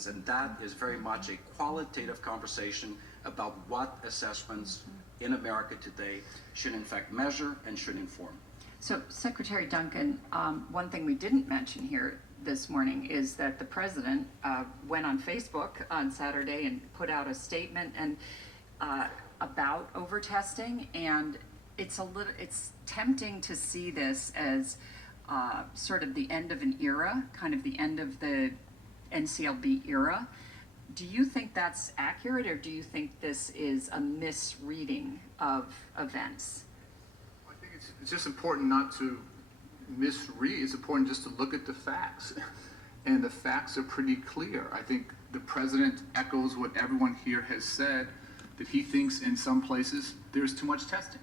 assessments, and that is very much a qualitative conversation about what assessments in America today should in fact measure and should inform. So, Secretary Duncan, one thing we didn't mention here this morning is that the president went on Facebook on Saturday and put out a statement and about overtesting, and it's tempting to see this as sort of the end of an era, kind of the end of the NCLB era. Do you think that's accurate, or do you think this is a misreading of events? I think it's just important not to misread. It's important just to look at the facts. And the facts are pretty clear. I think the president echoes what everyone here has said, that he thinks in some places there's too much testing.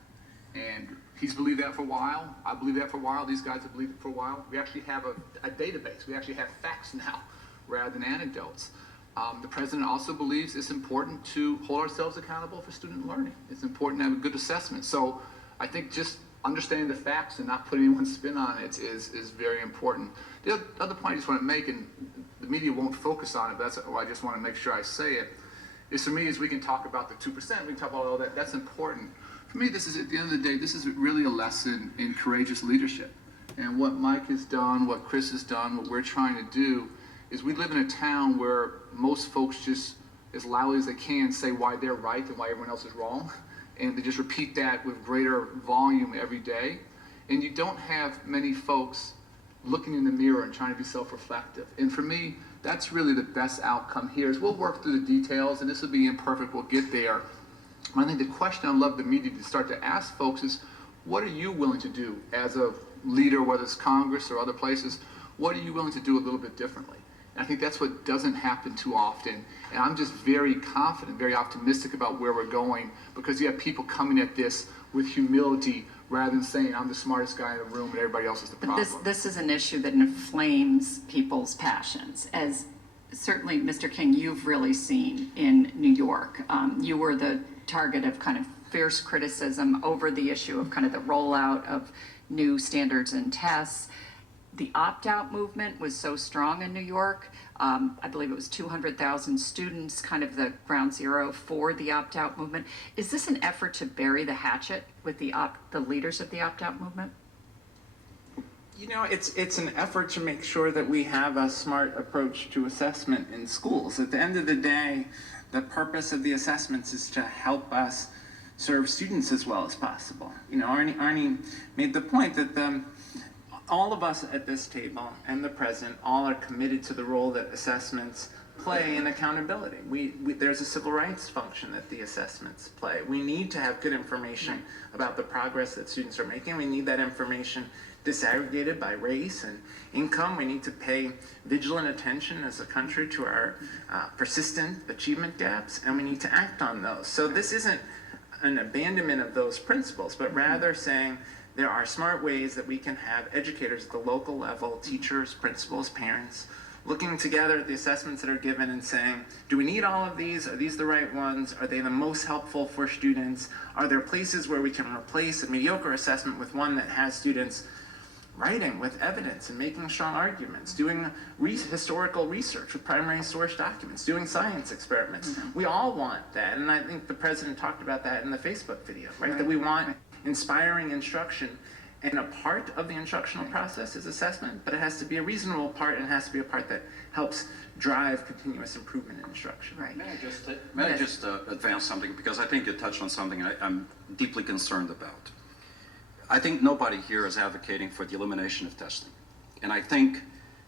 And he's believed that for a while. I believe that for a while. These guys have believed it for a while. We actually have a database. We actually have facts now rather than anecdotes. The president also believes it's important to hold ourselves accountable for student learning. It's important to have a good assessment. So I think just understanding the facts and not putting anyone's spin on it is very important. The other point I just want to make, and the media won't focus on it, but that's why I just want to make sure I say it, is for me is we can talk about the 2%, we can talk about all that, that's important. For me, this is, at the end of the day, this is really a lesson in courageous leadership. And what Mike has done, what Chris has done, what we're trying to do, is we live in a town where most folks just, as loudly as they can, say why they're right and why everyone else is wrong. And they just repeat that with greater volume every day. And you don't have many folks looking in the mirror and trying to be self-reflective. And for me, that's really the best outcome here, is we'll work through the details, and this will be imperfect, we'll get there. I think the question I'd love the media to start to ask folks is, what are you willing to do as a leader, whether it's Congress or other places? What are you willing to do a little bit differently? And I think that's what doesn't happen too often. And I'm just very confident, very optimistic about where we're going, because you have people coming at this with humility rather than saying I'm the smartest guy in the room and everybody else is the problem. But this is an issue that inflames people's passions, as certainly, Mr. King, you've really seen in New York. You were the target of kind of fierce criticism over the issue of kind of the rollout of new standards and tests. The opt-out movement was so strong in New York. I believe it was 200,000 students, kind of the ground zero for the opt-out movement. Is this an effort to bury the hatchet with the leaders of the opt-out movement? You know, it's an effort to make sure that we have a smart approach to assessment in schools. At the end of the day, the purpose of the assessments is to help us serve students as well as possible. You know, Arnie made the point that all of us at this table and the president all are committed to the role that assessments play in accountability. There's a civil rights function that the assessments play. We need to have good information about the progress that students are making. We need that information disaggregated by race and income. We need to pay vigilant attention as a country to our persistent achievement gaps, and we need to act on those. So this isn't an abandonment of those principles, but rather saying there are smart ways that we can have educators at the local level, teachers, principals, parents, looking together at the assessments that are given and saying, do we need all of these? Are these the right ones? Are they the most helpful for students? Are there places where we can replace a mediocre assessment with one that has students writing with evidence and making strong arguments, doing historical research with primary source documents, doing science experiments? We all want that, and I think the president talked about that in the Facebook video, right? That we want inspiring instruction, and a part of the instructional process is assessment, but it has to be a reasonable part, and it has to be a part that helps drive continuous improvement in instruction. Right. May I just advance something, because I think you touched on something I'm deeply concerned about. I think nobody here is advocating for the elimination of testing. And I think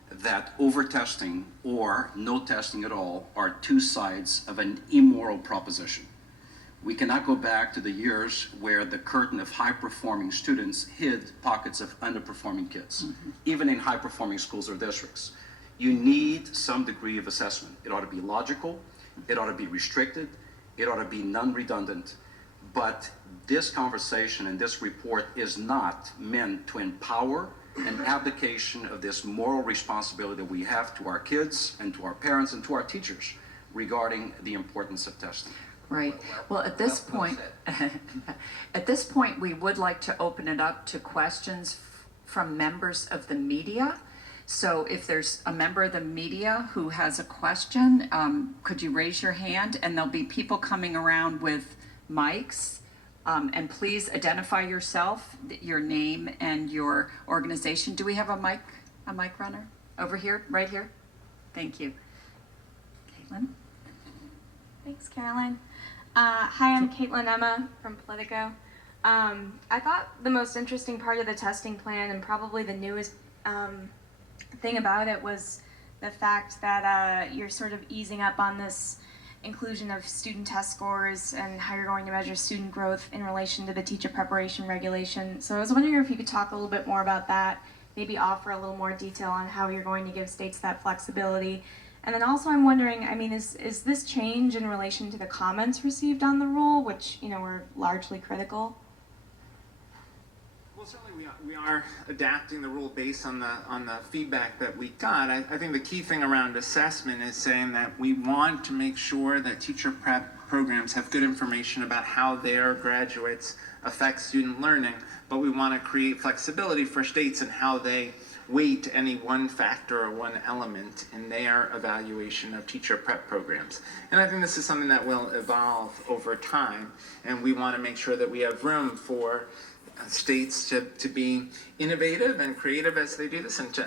that over-testing or no testing at all are two sides of an immoral proposition. We cannot go back to the years where the curtain of high-performing students hid pockets of underperforming kids, even in high-performing schools or districts. You need some degree of assessment. It ought to be logical, it ought to be restricted, it ought to be non-redundant. But this conversation and this report is not meant to empower an abdication of this moral responsibility that we have to our kids and to our parents and to our teachers regarding the importance of testing. Right. Well, at this point, we would like to open it up to questions from members of the media. So if there's a member of the media who has a question, could you raise your hand? And there'll be people coming around with mics. And please identify yourself, your name and your organization. Do we have a mic runner over here, right here? Thank you. Caitlin? Thanks, Caroline. Hi, I'm Caitlin Emma from Politico. I thought the most interesting part of the testing plan, and probably the newest thing about it, was the fact that you're sort of easing up on this inclusion of student test scores and how you're going to measure student growth in relation to the teacher preparation regulation. So I was wondering if you could talk a little bit more about that, maybe offer a little more detail on how you're going to give states that flexibility. And then also I'm wondering, I mean, is this change in relation to the comments received on the rule, which, you know, were largely critical? Well, certainly we are adapting the rule based on the feedback that we got. I think the key thing around assessment is saying that we want to make sure that teacher prep programs have good information about how their graduates affect student learning, but we want to create flexibility for states in how they weight any one factor or one element in their evaluation of teacher prep programs. And I think this is something that will evolve over time, and we want to make sure that we have room for states to be innovative and creative as they do this, and